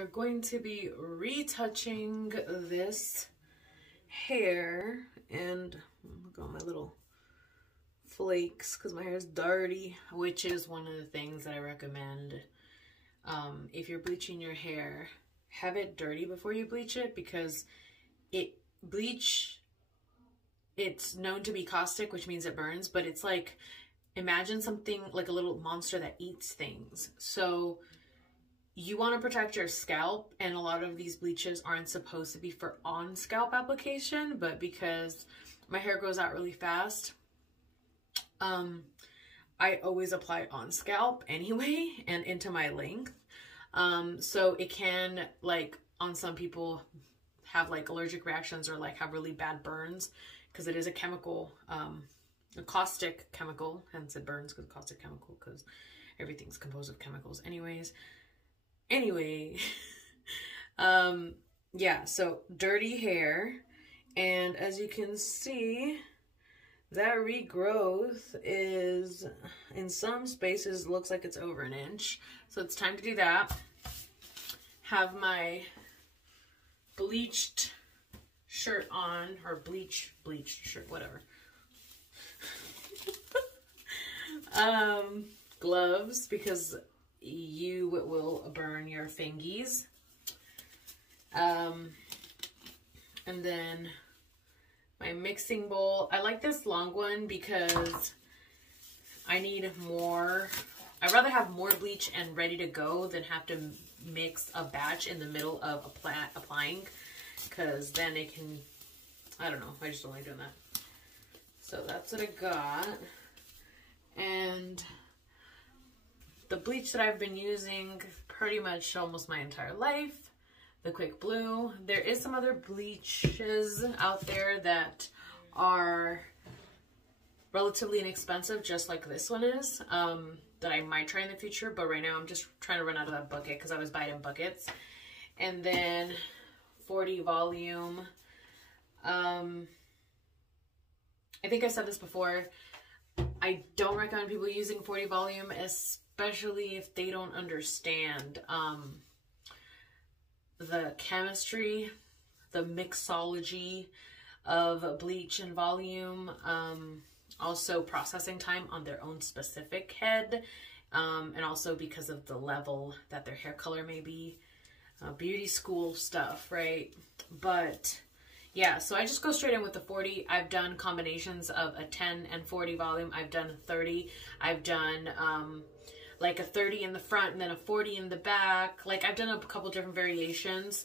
are going to be retouching this hair, and look at all my little flakes because my hair is dirty, which is one of the things that I recommend. If you're bleaching your hair, have it dirty before you bleach it, because it's known to be caustic, which means it burns, but it's like, imagine something like a little monster that eats things. So you want to protect your scalp, and a lot of these bleaches aren't supposed to be for on scalp application, but because my hair grows out really fast, I always apply on scalp anyway and into my length. So it can, like, on some people have like allergic reactions or like have really bad burns, because it is a chemical, a caustic chemical, hence it burns because caustic chemical, because everything's composed of chemicals anyways. Anyway, yeah, so dirty hair, and as you can see, that regrowth is, in some spaces, looks like it's over an inch. So it's time to do that. Have my bleached shirt on, or bleached shirt, whatever. Gloves, because you will burn your fingies. And then my mixing bowl. I like this long one because I need more. I'd rather have more bleach and ready to go than have to mix a batch in the middle of applying, because then it can, I don't know, I just don't like doing that. So that's what I got. And the bleach that I've been using pretty much almost my entire life, the Quick Blue. There is some other bleaches out there that are relatively inexpensive, just like this one is, that I might try in the future, but right now I'm just trying to run out of that bucket because I was buying in buckets. And then 40 volume. I think I said this before, I don't recommend people using 40 volume, especially if they don't understand the chemistry, the mixology of bleach and volume, also processing time on their own specific head, and also because of the level that their hair color may be. Beauty school stuff, right? But yeah, so I just go straight in with the 40. I've done combinations of a 10 and 40 volume. I've done 30. I've done like a 30 in the front and then a 40 in the back. Like, I've done a couple different variations,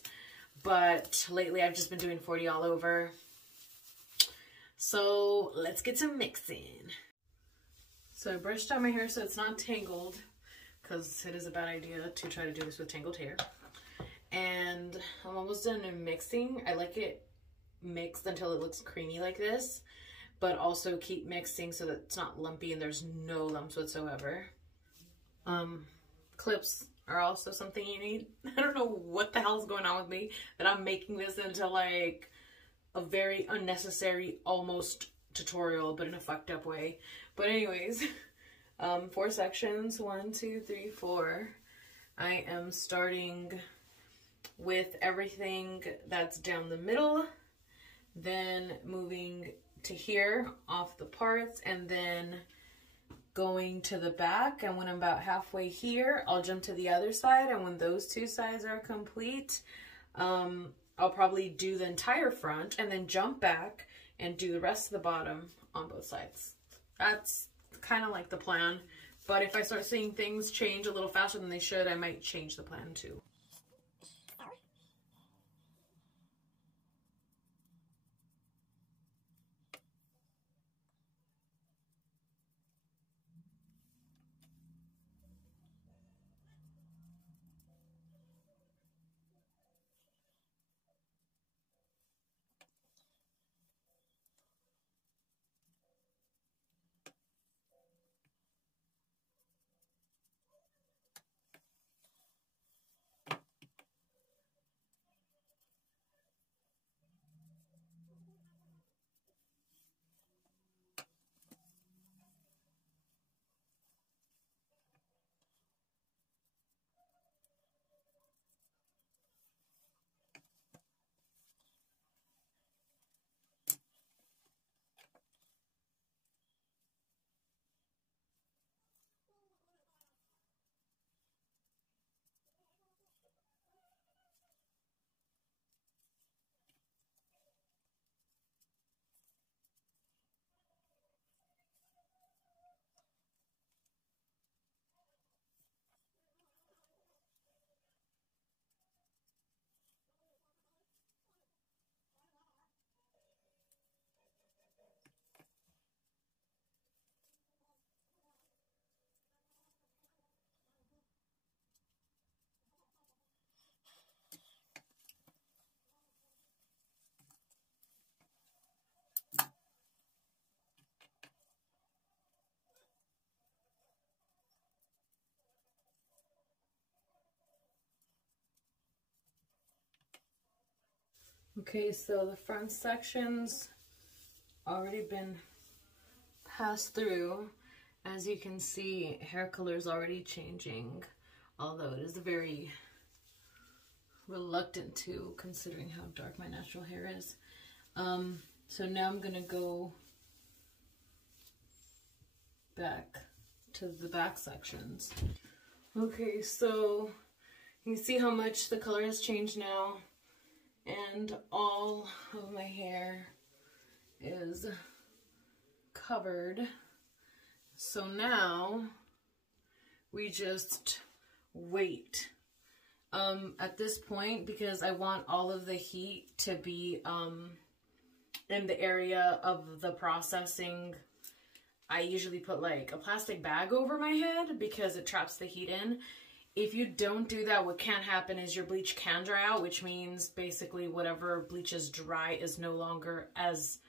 but lately I've just been doing 40 all over. So let's get some mixing. So I brushed out my hair so it's not tangled, because it is a bad idea to try to do this with tangled hair. And I'm almost done mixing. I like it mixed until it looks creamy like this, but also keep mixing so that it's not lumpy and there's no lumps whatsoever. Clips are also something you need. I don't know what the hell is going on with me that I'm making this into like a very unnecessary almost tutorial, but in a fucked up way. But anyways, 4 sections, 1, 2, 3, 4. I am starting with everything that's down the middle, then moving to here off the parts, and then going to the back. And when I'm about halfway here, I'll jump to the other side, and when those 2 sides are complete, I'll probably do the entire front and then jump back and do the rest of the bottom on both sides. That's kind of like the plan, but if I start seeing things change a little faster than they should, I might change the plan too. Okay, so the front section's already been passed through. As you can see, hair color is already changing, although it is very reluctant to, considering how dark my natural hair is. So now I'm gonna go back to the back sections. Okay, so you can see how much the color has changed now, and all of my hair is covered. So now we just wait. At this point, because I want all of the heat to be in the area of the processing, I usually put like a plastic bag over my head because it traps the heat in. If you don't do that, what can happen is your bleach can dry out, which means basically whatever bleach is dry is no longer as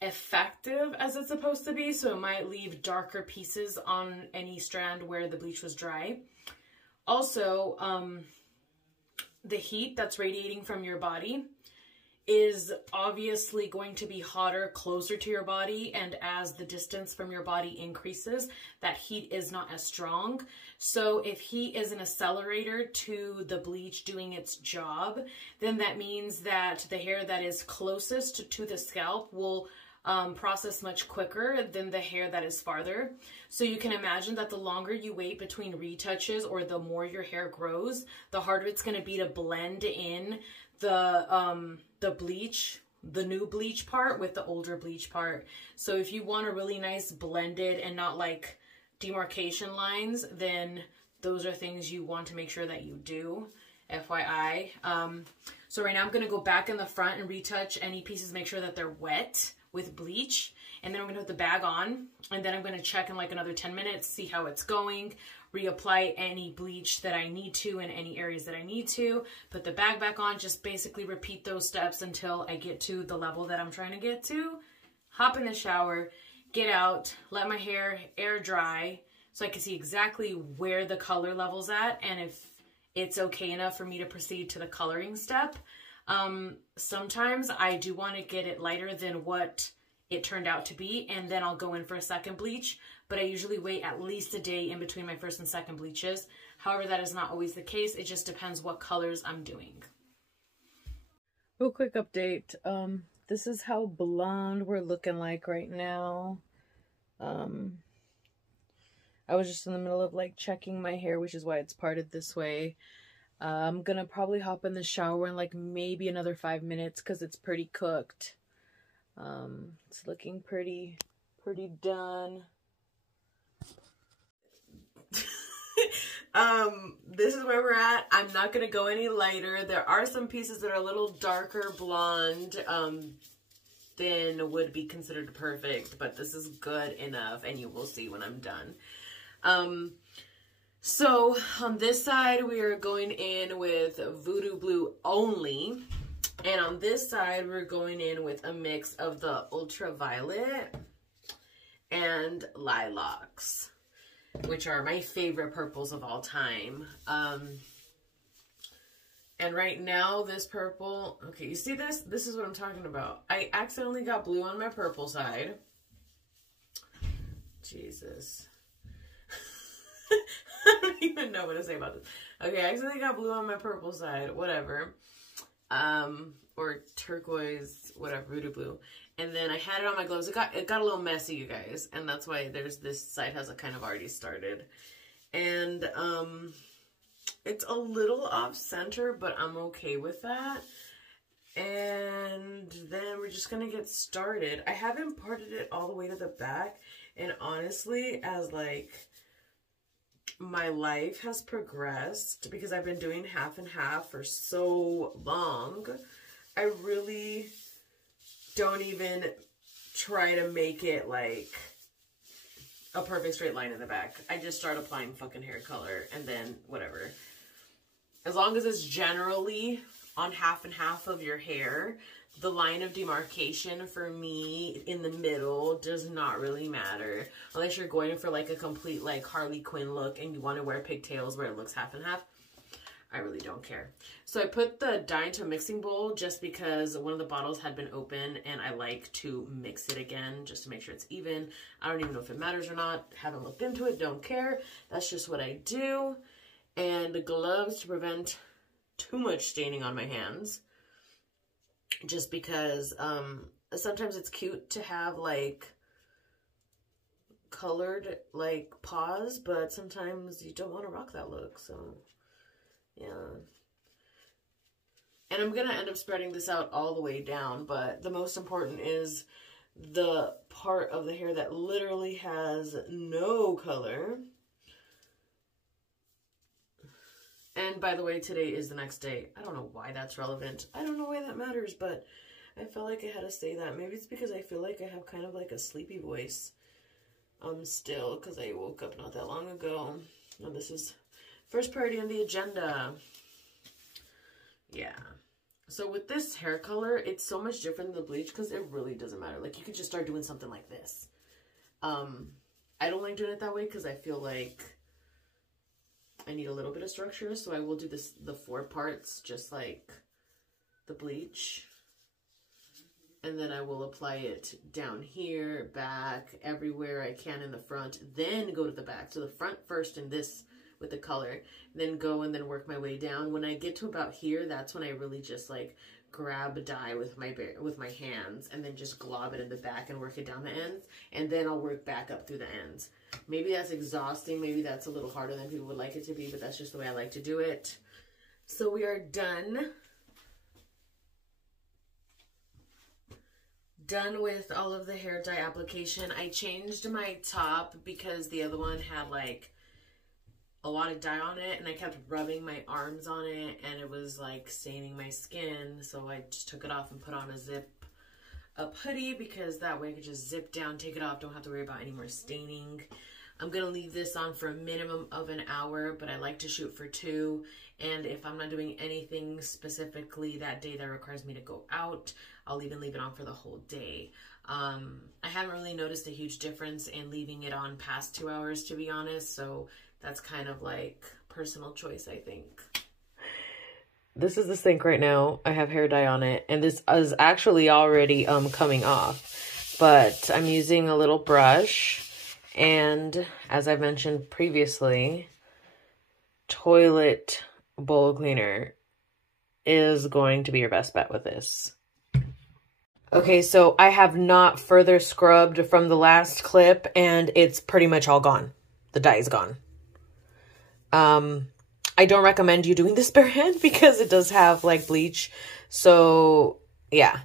effective as it's supposed to be. So it might leave darker pieces on any strand where the bleach was dry. Also, the heat that's radiating from your body is obviously going to be hotter closer to your body, and as the distance from your body increases, that heat is not as strong. So if heat is an accelerator to the bleach doing its job, then that means that the hair that is closest to the scalp will process much quicker than the hair that is farther. So you can imagine that the longer you wait between retouches, or the more your hair grows, the harder it's going to be to blend in the bleach, the new bleach part with the older bleach part. So if you want a really nice blended and not like demarcation lines, then those are things you want to make sure that you do, FYI. So right now I'm going to go back in the front and retouch any pieces, make sure that they're wet with bleach, and then I'm gonna put the bag on, and then I'm gonna check in like another 10 minutes, see how it's going, reapply any bleach that I need to in any areas that I need to, put the bag back on, just basically repeat those steps until I get to the level that I'm trying to get to. Hop in the shower, get out, let my hair air dry so I can see exactly where the color level's at and if it's okay enough for me to proceed to the coloring step. Sometimes I do want to get it lighter than what it turned out to be, and then I'll go in for a second bleach, but I usually wait at least a day in between my first and second bleaches. However, that is not always the case. It just depends what colors I'm doing. Real quick update. This is how blonde we're looking like right now. I was just in the middle of like checking my hair, which is why it's parted this way. I'm gonna probably hop in the shower in like maybe another 5 minutes because it's pretty cooked. It's looking pretty done. This is where we're at. I'm not gonna go any lighter. There are some pieces that are a little darker blonde than would be considered perfect, but this is good enough, and you will see when I'm done. So on this side, we are going in with Voodoo Blue only. And on this side, we're going in with a mix of the ultraviolet and lilacs, which are my favorite purples of all time. And right now, this purple, okay, you see this? This is what I'm talking about. I accidentally got blue on my purple side. Jesus. I don't even know what to say about this. Okay, I accidentally got blue on my purple side, whatever. Or turquoise, whatever, Voodoo Blue. And then I had it on my gloves. It got a little messy, you guys. And that's why this side has kind of already started. And, it's a little off center, but I'm okay with that. And then we're just gonna get started. I haven't parted it all the way to the back. And honestly, as like my life has progressed, because I've been doing half and half for so long, I really don't even try to make it like a perfect straight line in the back. I just start applying fucking hair color and then whatever. As long as it's generally on half and half of your hair, the line of demarcation for me in the middle does not really matter. Unless you're going for like a complete like Harley Quinn look and you want to wear pigtails where it looks half and half. I really don't care. So I put the dye into a mixing bowl just because one of the bottles had been open and I like to mix it again just to make sure it's even. I don't even know if it matters or not. Haven't looked into it, don't care. That's just what I do. And gloves to prevent too much staining on my hands. Just because sometimes it's cute to have like colored like paws, but sometimes you don't want to rock that look, so yeah. And I'm gonna end up spreading this out all the way down, but the most important is the part of the hair that literally has no color. And by the way, today is the next day. I don't know why that's relevant. I don't know why that matters, but I felt like I had to say that. Maybe it's because I feel like I have kind of like a sleepy voice still, because I woke up not that long ago. And this is first priority on the agenda. Yeah. So with this hair color, it's so much different than the bleach because it really doesn't matter. Like, you could just start doing something like this. I don't like doing it that way because I feel like I need a little bit of structure, so I will do the 4 parts just like the bleach. And then I will apply it down here, back, everywhere I can in the front, then go to the back. So the front first in this with the color, then go and then work my way down. When I get to about here, that's when I really just like grab dye with my hands and then just glob it in the back and work it down the ends. And then I'll work back up through the ends. Maybe that's exhausting. Maybe that's a little harder than people would like it to be, but that's just the way I like to do it. So we are done. Done with all of the hair dye application. I changed my top because the other one had like a lot of dye on it, and I kept rubbing my arms on it and it was like staining my skin. So I just took it off and put on a zip up hoodie because that way I could just zip down, take it off, don't have to worry about any more staining. I'm gonna leave this on for a minimum of an hour, but I like to shoot for 2. And if I'm not doing anything specifically that day that requires me to go out, I'll even leave it on for the whole day. I haven't really noticed a huge difference in leaving it on past 2 hours, to be honest. So that's kind of like personal choice, I think. This is the sink right now. I have hair dye on it, and this is actually already coming off. But I'm using a little brush. And as I mentioned previously, toilet bowl cleaner is going to be your best bet with this. Okay, so I have not further scrubbed from the last clip, and it's pretty much all gone. The dye is gone. I don't recommend you doing this bare hand because it does have like bleach. So yeah,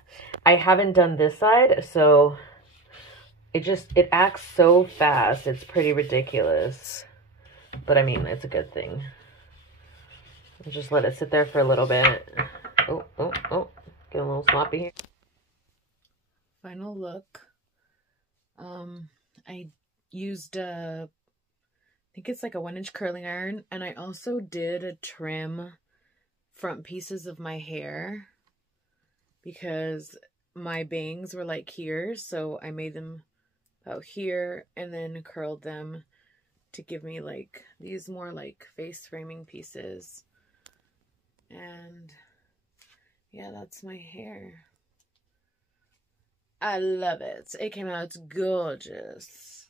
I haven't done this side, so it acts so fast. It's pretty ridiculous. But I mean, it's a good thing. I'll just let it sit there for a little bit. Oh, get a little sloppy here. Final look. I used I think it's like a 1-inch curling iron, and I also did trim front pieces of my hair because my bangs were like here, so I made them about here and then curled them to give me like these more like face framing pieces. And yeah, that's my hair. I love it. It came out gorgeous.